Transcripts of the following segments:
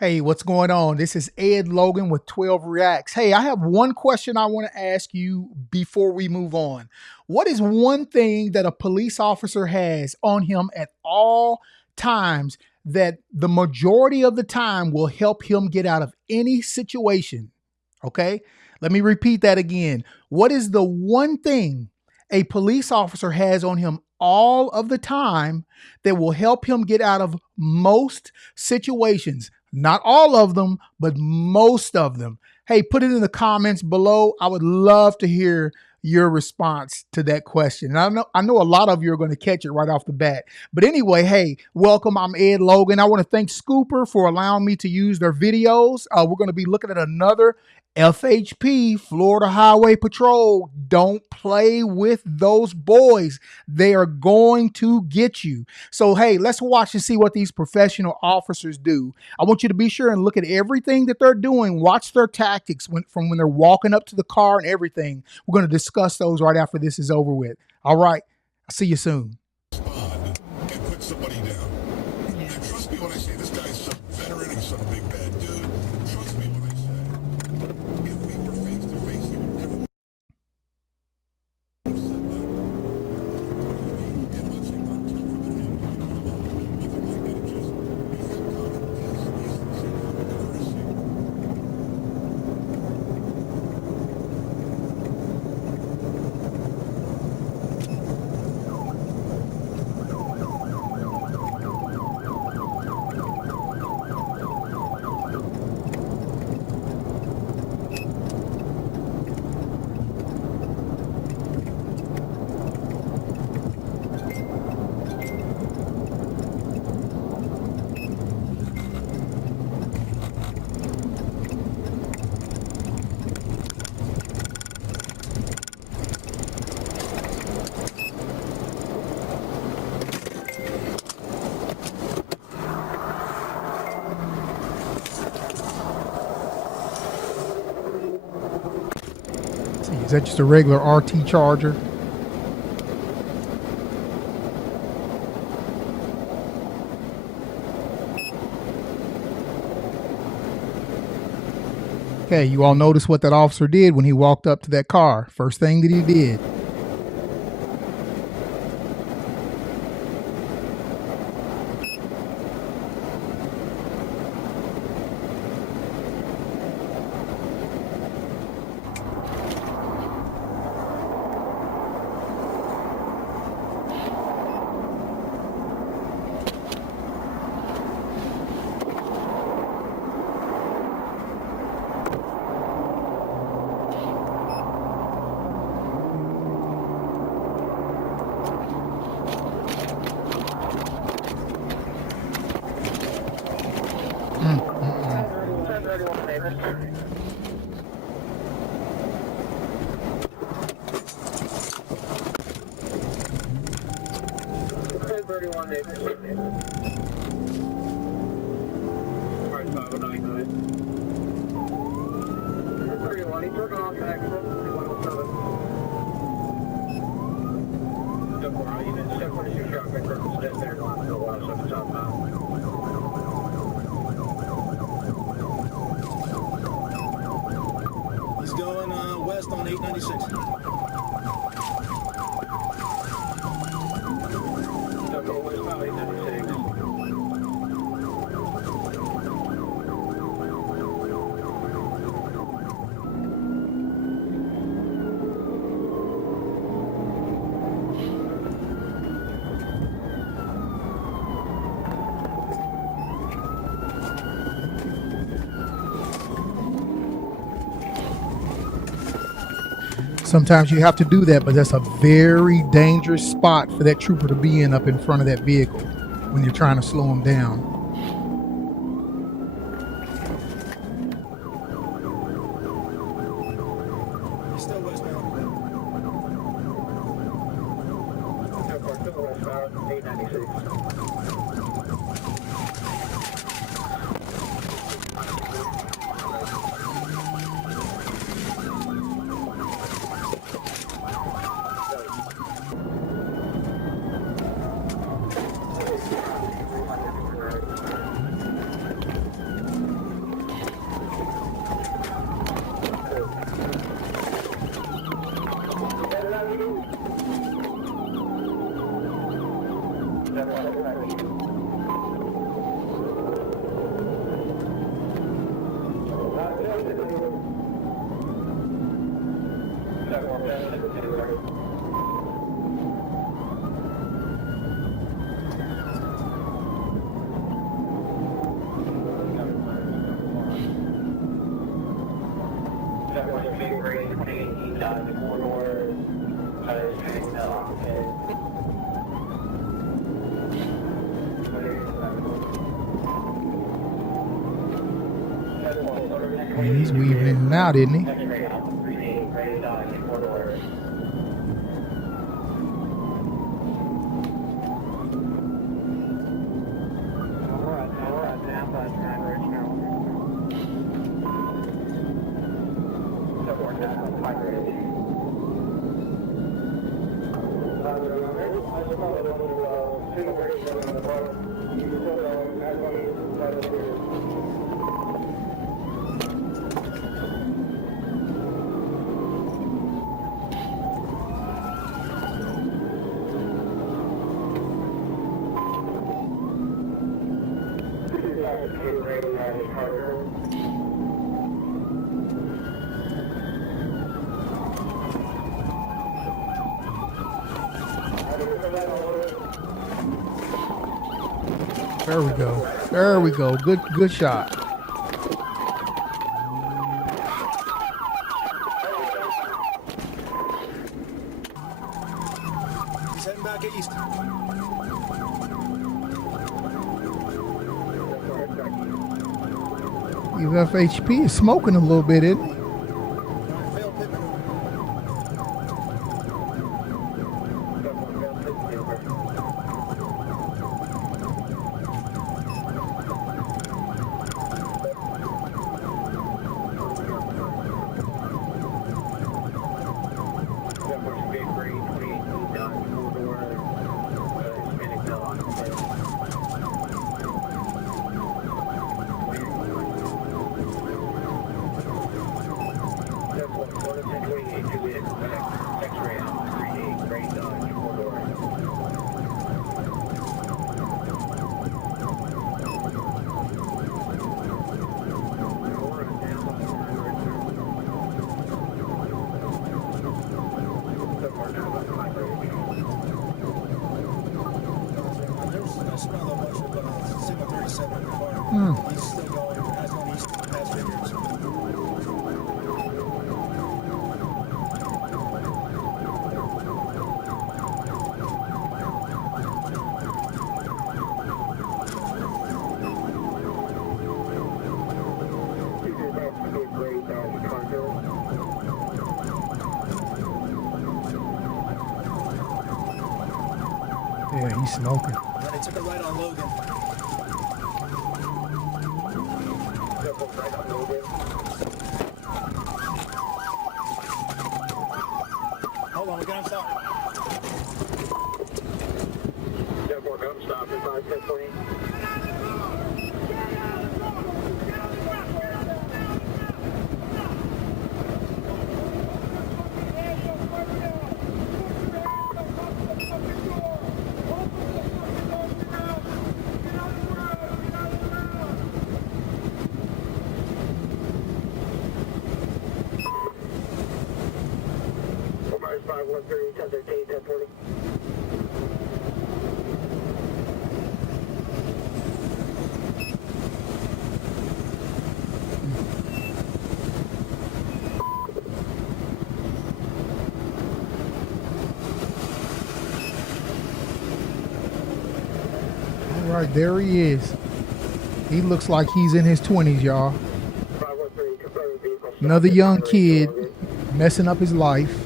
Hey, what's going on? This is Ed Logan with 12 Reacts. Hey, I have one question I want to ask you before we move on. What is one thing that a police officer has on him at all times that the majority of the time will help him get out of any situation? Okay, let me repeat that again. What is the one thing a police officer has on him all of the time that will help him get out of most situations? Not all of them, but most of them. Hey, put it in the comments below. I would love to hear your response to that question. And I know a lot of you are going to catch it right off the bat. But anyway, hey, welcome. I'm Ed Logan. I want to thank Scooper for allowing me to use their videos. We're going to be looking at another FHP, Florida Highway Patrol. Don't play with those boys. They are going to get you. So, hey, let's watch and see what these professional officers do. I want you to be sure and look at everything that they're doing. Watch their tactics from when they're walking up to the car and everything. We're going to discuss those right after this is over with. All right. I'll see you soon. And put somebody down. And trust me when I say this guy's some veteran, he's some big bad dude. Trust me when I say, if we were face to face, he would never. Is that just a regular RT charger? Okay, you all notice what that officer did when he walked up to that car. First thing that he did. He's going west on 896. Sometimes you have to do that, but that's a very dangerous spot for that trooper to be in up in front of that vehicle when you're trying to slow him down. He's still westbound. 896. Man, he's weaving in and out, isn't he? There we go. There we go. Good shot. He's heading back east. FHP is smoking a little bit, isn't he? Failed pit maneuver. He's still going, has gone east past Vineyards. Yeah, he's smoking. Then he took a right on Logan. Hold on, we're gonna stop. All right, there he is. He looks like he's in his 20s, y'all. Another young kid messing up his life.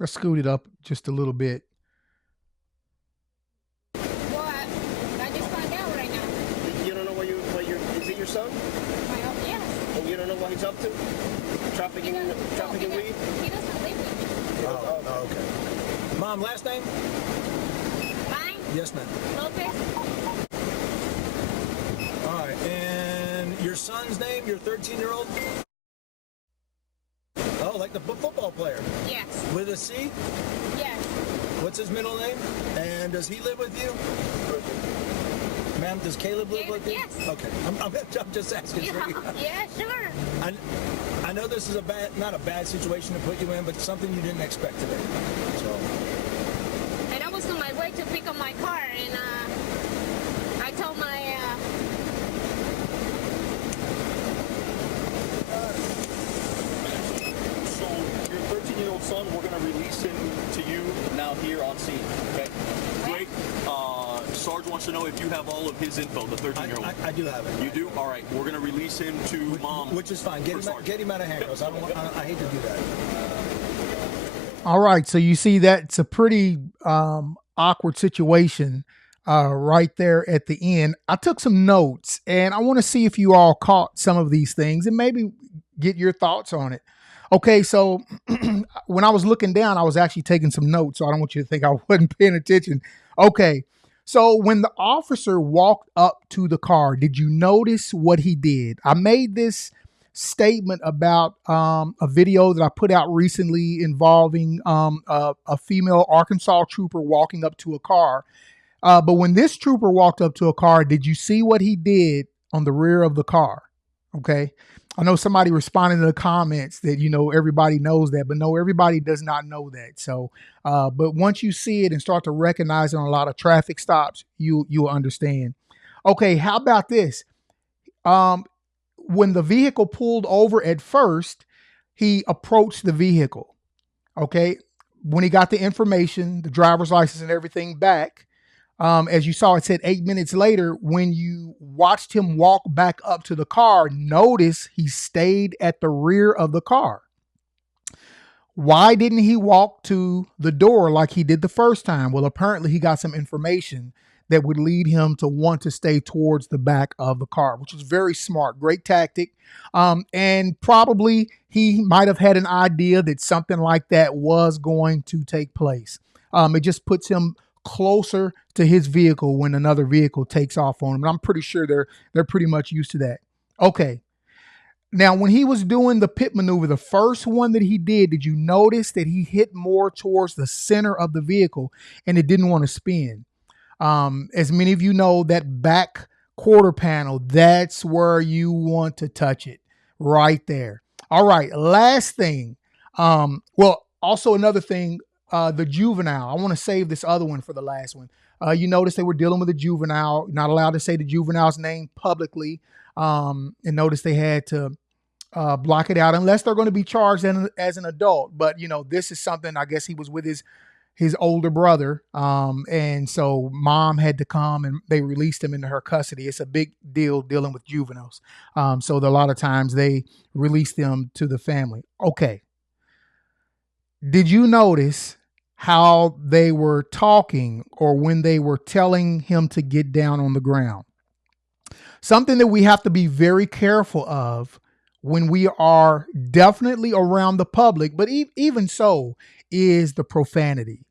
Let's scoot it up just a little bit. Mom, last name? Mine, Yes, ma'am. Lopez. All right. And your son's name, your 13-year-old? Oh, like the football player. Yes. With a C? Yes. What's his middle name? And does he live with you? Ma'am, does Caleb live with you? Yes. Okay. I'm just asking. Yeah, sure. I know this is not a bad situation to put you in, but something you didn't expect today. So. And I was on my way to pick up my car, and I told my So your 13-year-old son, we're going to release him to you now here on scene. Okay. Great. Sarge wants to know if you have all of his info, the 13-year-old. I do have it. You do? All right. We're going to release him to mom. Which is fine. Get him out of handcuffs. I hate to do that. All right. So you see that it's a pretty awkward situation right there at the end. I took some notes and I want to see if you all caught some of these things and maybe get your thoughts on it. Okay, so when I was looking down, I was actually taking some notes, so I don't want you to think I wasn't paying attention. Okay, so when the officer walked up to the car, did you notice what he did? I made this statement about a video that I put out recently involving a female Arkansas trooper walking up to a car. But when this trooper walked up to a car, did you see what he did on the rear of the car? Okay. I know somebody responded to the comments that, everybody knows that, but no, everybody does not know that. So, but once you see it and start to recognize it on a lot of traffic stops, you'll understand. Okay. How about this? When the vehicle pulled over at first, he approached the vehicle. Okay. When he got the information, the driver's license and everything back, as you saw, it said 8 minutes later, when you watched him walk back up to the car, notice he stayed at the rear of the car. Why didn't he walk to the door like he did the first time? Well, apparently he got some information that would lead him to want to stay towards the back of the car, which was very smart, great tactic. And probably he might have had an idea that something like that was going to take place. It just puts him closer to his vehicle when another vehicle takes off on him. And I'm pretty sure they're pretty much used to that. Okay. Now, when he was doing the pit maneuver, the first one that he did you notice that he hit more towards the center of the vehicle and it didn't want to spin? As many of you know, that back quarter panel, that's where you want to touch it right there. All right. Last thing. Also another thing, the Juvenile. I want to save this other one for the last one. You notice they were dealing with a juvenile, not allowed to say the juvenile's name publicly. And notice they had to block it out unless they're going to be charged as an adult. But, this is something, I guess he was with his older brother. And so mom had to come and they released him into her custody. It's a big deal dealing with juveniles. So a lot of times they release them to the family. Okay. Did you notice how they were talking or when they were telling him to get down on the ground? Something that we have to be very careful of when we are definitely around the public, but even so, is the profanity.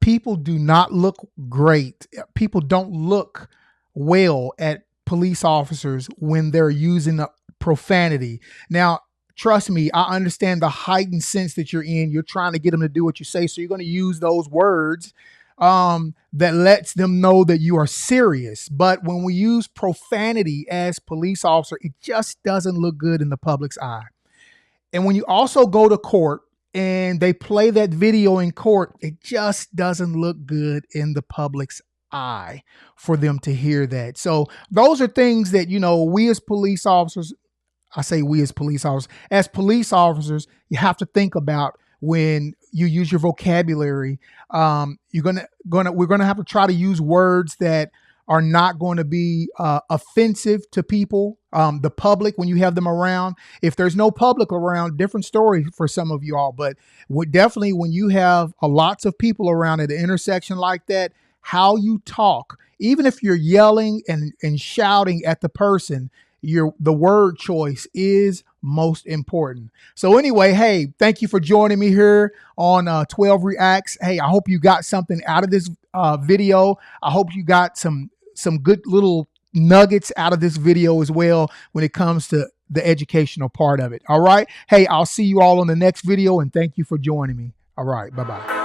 People do not look great. People don't look well at police officers when they're using profanity. Now, trust me, I understand the heightened sense that you're in. You're trying to get them to do what you say. So you're going to use those words that lets them know that you are serious. But when we use profanity as police officer, it just doesn't look good in the public's eye. And when you also go to court and they play that video in court, it just doesn't look good in the public's eye for them to hear that. So those are things that, we as police officers, as police officers, you have to think about when you use your vocabulary. We're gonna have to try to use words that are not going to be offensive to people, the public, when you have them around. If there's no public around, different story for some of you all. But definitely when you have lots of people around at an intersection like that, how you talk, even if you're yelling and shouting at the person, the word choice is most important. So anyway, hey, thank you for joining me here on 12 Reacts. Hey, I hope you got something out of this video. I hope you got some good little nuggets out of this video as well when it comes to the educational part of it. All right. Hey, I'll see you all on the next video, and thank you for joining me. All right. Bye-bye.